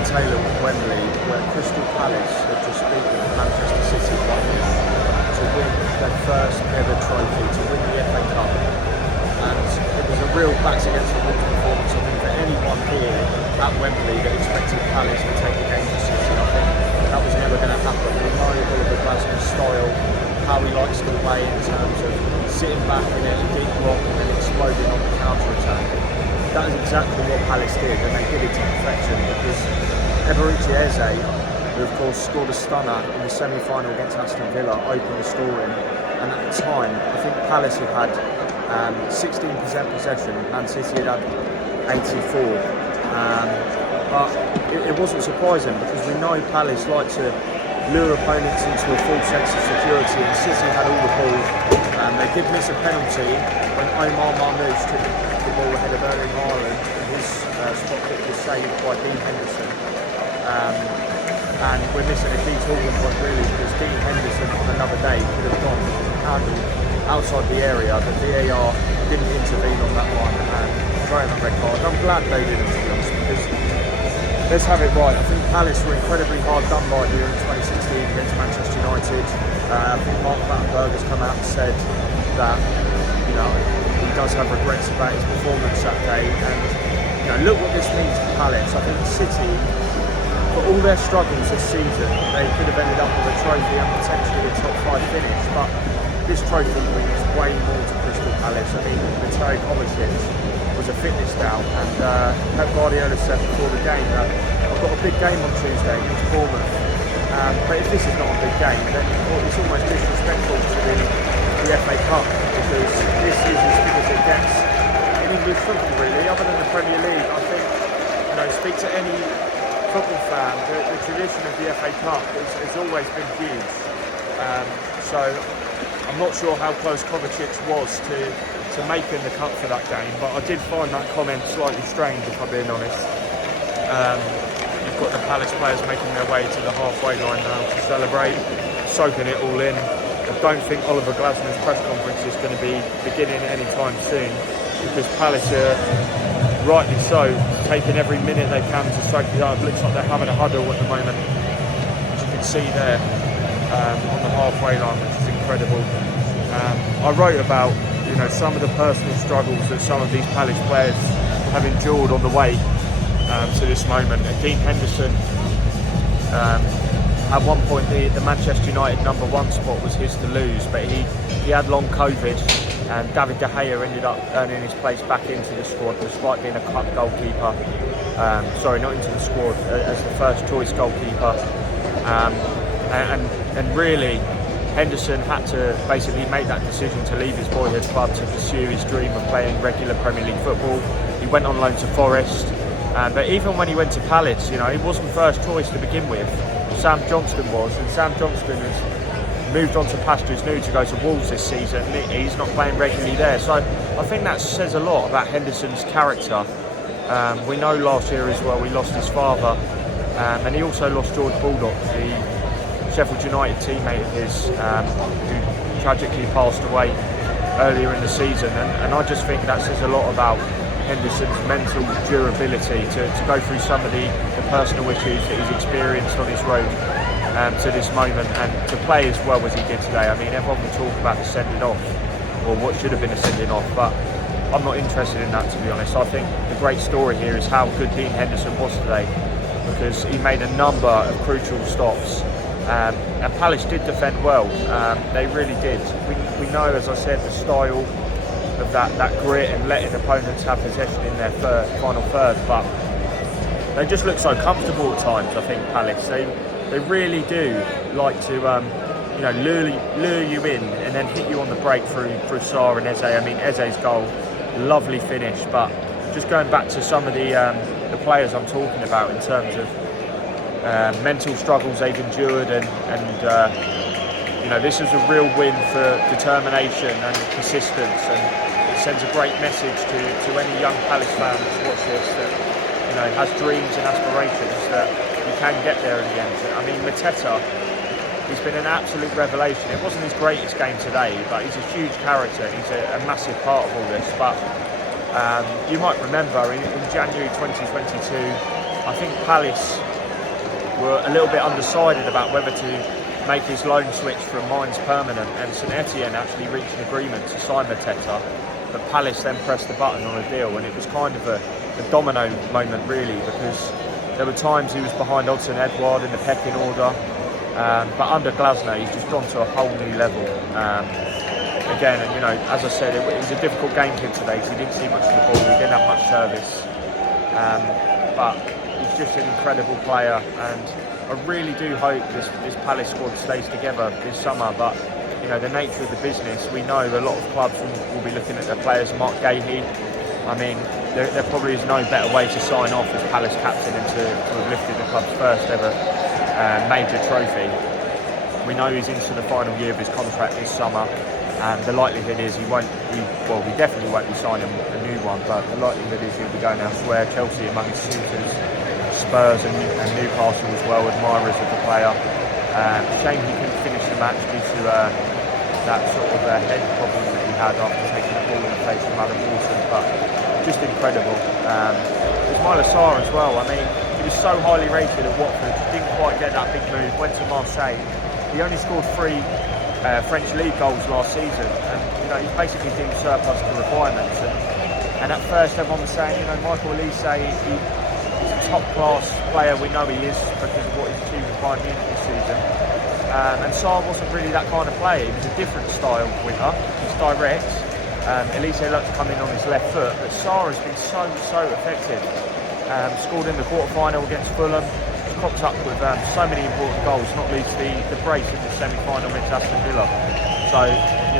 Brian Taylor with Wembley, where Crystal Palace had just beaten Manchester City 1-0 to win their first ever trophy, to win the FA Cup. And it was a real backs against the wall performance. I think for anyone here at Wembley that expected Palace to take the game to City, I think that was never going to happen. We know Oliver Glasner's style, how he likes to play in terms of sitting back in a deep block and then exploding on the counter-attack. That is exactly what Palace did, and they did it to perfection, because Eberechi Eze, who of course scored a stunner in the semi-final against Aston Villa, opened the scoring. And at the time, I think Palace had 16% possession, Man City had 84. But it wasn't surprising, because we know Palace like to lure opponents into a full sense of security, and City had all the ball. They did miss a penalty when Omar Marmoush took the ball ahead of Erling Haaland, and his spot kick was saved by Dean Henderson. And we're missing a key talking point really, because Dean Henderson on another day could have gone handled outside the area, but VAR didn't intervene on that one and throw him a red card. I'm glad they didn't, to be honest, because let's have it right. I think Palace were incredibly hard done by here in 2016 against Manchester United. I think Mark Clattenburg has come out and said that, you know, he does have regrets about his performance that day. And you know, look what this means to Palace. I think City, for all their struggles this season, they could have ended up with a trophy and potentially a top 5 finish. But this trophy brings way more to Crystal Palace. I mean, Mateo Kovacic was a fitness doubt, and Pep Guardiola said before the game that I've got a big game on Tuesday against Bournemouth. But if this is not a big game, then it's almost disrespectful to the FA Cup, because this is as big as it gets in English football, really. Other than the Premier League, I think, you know, speak to any football fan, the tradition of the FA Cup has always been huge. So I'm not sure how close Kovacic was to making the cut for that game, but I did find that comment slightly strange, if I'm being honest. You've got the Palace players making their way to the halfway line now to celebrate, soaking it all in. I don't think Oliver Glasner's press conference is going to be beginning anytime soon, because Palace are, rightly so, taking every minute they can to soak it up. It looks like they're having a huddle at the moment, as you can see there on the halfway line, which is incredible. I wrote about, you know, some of the personal struggles that some of these Palace players have endured on the way to this moment. And Dean Henderson, at one point the Manchester United #1 spot was his to lose, but he had long COVID, and David De Gea ended up earning his place back into the squad despite being a club goalkeeper. Sorry, not into the squad, as the first choice goalkeeper. And really, Henderson had to basically make that decision to leave his boyhood club to pursue his dream of playing regular Premier League football. He went on loan to Forest, but even when he went to Palace, you know, he wasn't first choice to begin with. Sam Johnston was, and Sam Johnston has moved on to pastures new to go to Wolves this season. He's not playing regularly there, so I think that says a lot about Henderson's character. We know last year as well, he lost his father, and he also lost George Baldock, the Sheffield United teammate of his, who tragically passed away earlier in the season, and I just think that says a lot about Henderson's mental durability to go through some of the personal issues that he's experienced on his road to this moment, and to play as well as he did today. I mean, everyone will talk about the sending off, or what should have been a sending off, but I'm not interested in that, to be honest. I think the great story here is how good Dean Henderson was today, because he made a number of crucial stops. And Palace did defend well, they really did. We know, as I said, the style of that grit and letting opponents have possession in their final third, but they just look so comfortable at times. I think Palace, they really do like to you know, lure you in and then hit you on the break through Sarr and Eze. I mean, Eze's goal, lovely finish, but just going back to some of the players I'm talking about in terms of mental struggles they've endured, and you know, this is a real win for determination and persistence, and it sends a great message to any young Palace fan that's watched this, that, you know, has dreams and aspirations, that you can get there in the end. I mean, Mateta, he's been an absolute revelation. It wasn't his greatest game today, but he's a huge character. He's a massive part of all this. But you might remember in January 2022, I think Palace were a little bit undecided about whether to make his loan switch from Mainz permanent, and St Etienne actually reached an agreement to sign Mateta, but Palace then pressed the button on a deal, and it was kind of a domino moment really, because there were times he was behind Odsonne Edouard in the pecking order, but under Glasner he's just gone to a whole new level. Again, and as I said, it was a difficult game for him today because he didn't see much of the ball, he didn't have much service, but he's just an incredible player, and I really do hope this Palace squad stays together this summer. But the nature of the business, we know a lot of clubs will be looking at their players. Mark Gahey, I mean, there probably is no better way to sign off as Palace captain and to have lifted the club's first ever major trophy. We know he's into the final year of his contract this summer, and the likelihood is we definitely won't be signing a new one, but the likelihood is he'll be going elsewhere. Chelsea among his suitors, Spurs and Newcastle as well, admirers of the player. Shame he couldn't finish the match due to that sort of head problem that he had after taking the ball in the face from Adam Wilson, but just incredible. Ismaila Sarr as well, I mean, he was so highly rated at Watford, didn't quite get that big move, went to Marseille. He only scored 3 French league goals last season, and he's basically deemed surplus to requirements. And at first everyone was saying, Michael Elise, he's a top-class player. We know he is because of what he's achieved with Bayern Munich this season. And Sarr wasn't really that kind of player. He was a different style winger. He's direct. Elise likes to come in on his left foot, but Sarr has been so effective. Scored in the quarter-final against Fulham. Cropped up with so many important goals, not least the brace in the semi-final against Aston Villa. So,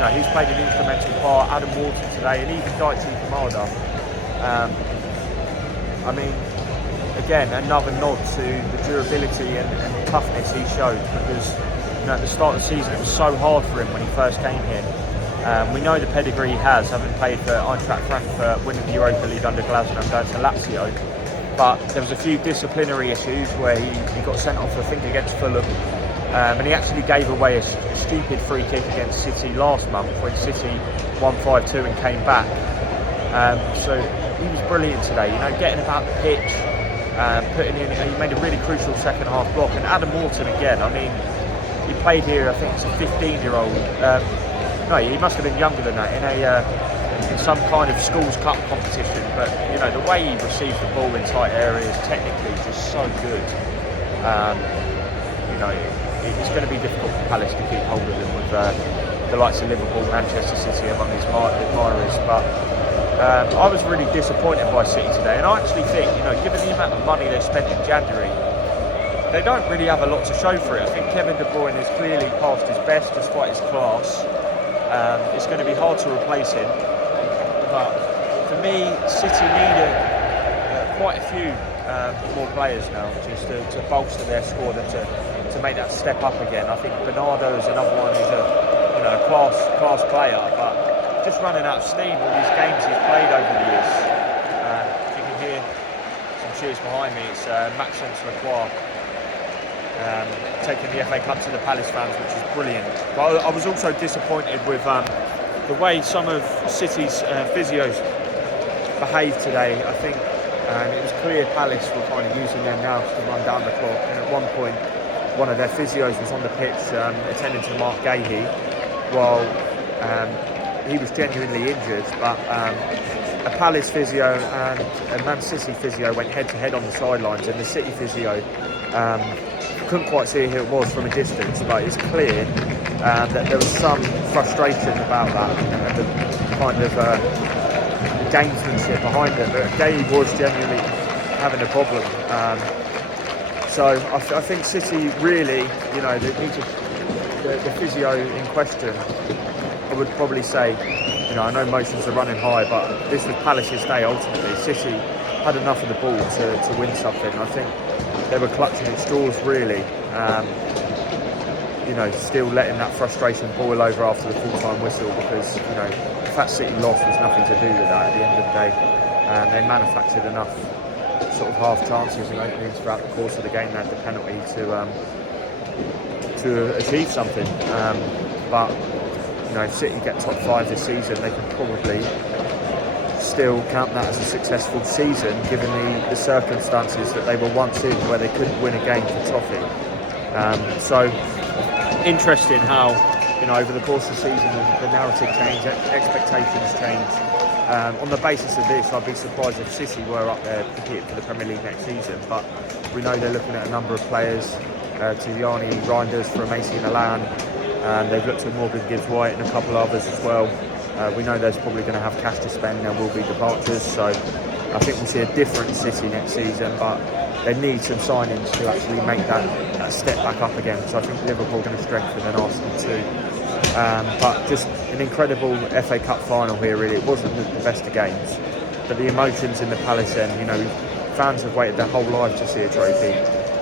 he's played an instrumental part. Adam Wharton today, and even Daichi Kamada. I mean, again, another nod to the durability and toughness he showed, because at the start of the season it was so hard for him when he first came here. We know the pedigree he has, having played for Eintracht Frankfurt, winning the Europa League under Glasner and going to Lazio. But there was a few disciplinary issues where he got sent off, I think, against Fulham, and he actually gave away a stupid free kick against City last month when City won 5-2 and came back. So he was brilliant today, getting about the pitch, putting in. He made a really crucial second half block. And Adam Wharton again, I mean, he played here, I think it's a 15-year-old. No, he must have been younger than that in some kind of schools cup competition, but the way he received the ball in tight areas, technically just so good. It's going to be difficult for Palace to keep hold of him with the likes of Liverpool, Manchester City among his admirers, but I was really disappointed by City today, and I actually think, given the amount of money they spent in January, they don't really have a lot to show for it. I think Kevin De Bruyne is clearly past his best despite his class. It's going to be hard to replace him. But for me, City need quite a few more players now just to bolster their squad and to make that step up again. I think Bernardo is another one who's a class player, but just running out of steam all these games he's played over the years. You can hear some cheers behind me. It's Maxence Lacroix taking the FA Cup to the Palace fans, which is brilliant. But I was also disappointed with the way some of City's physios behaved today. I think it was clear Palace were kind of using their mouths to run down the clock, and at one point one of their physios was on the pitch attending to Mark Gahey while he was genuinely injured, but a Palace physio and a Man City physio went head to head on the sidelines, and the City physio couldn't quite see who it was from a distance, but it's clear that there was some frustration about that and the kind of gamesmanship behind it, but Gahey was genuinely having a problem. So I think City really, they need to, the physio in question, I would probably say, I know emotions are running high, but this was Palace's day ultimately. City had enough of the ball to win something. I think they were clutching at straws really. Still letting that frustration boil over after the full-time whistle, because the fact City lost was nothing to do with that at the end of the day. They manufactured enough sort of half chances and openings throughout the course of the game. They had the penalty to achieve something. But if City get top 5 this season, they can probably still count that as a successful season, given the circumstances that they were once in, where they couldn't win a game for toffee. So interesting how, over the course of the season, the narrative changed, expectations changed. On the basis of this, I'd be surprised if City were up there competing for the Premier League next season, but we know they're looking at a number of players, Tidiane Reinders from AC Milan, they've looked at Morgan Gibbs-White and a couple of others as well. We know there's probably going to have cash to spend, there will be departures, so I think we'll see a different City next season, but they need some signings to actually make that step back up again. So I think Liverpool are going to strengthen and Arsenal too. But just an incredible FA Cup final here, really. It wasn't the best of games, but the emotions in the Palace end, fans have waited their whole life to see a trophy.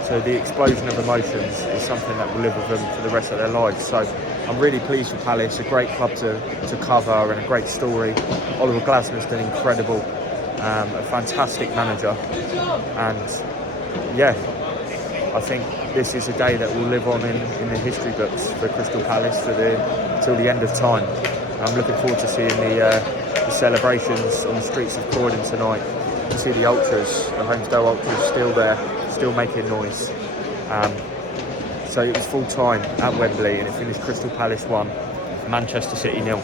So the explosion of emotions is something that will live with them for the rest of their lives. So I'm really pleased with Palace, a great club to cover and a great story. Oliver Glasner's done incredible, a fantastic manager, and yeah, I think this is a day that will live on in the history books for Crystal Palace till the end of time. I'm looking forward to seeing the celebrations on the streets of Croydon tonight. To see the ultras, the Homesdale ultras, still there, still making noise. So it was full time at Wembley, and it finished Crystal Palace 1, Manchester City 0.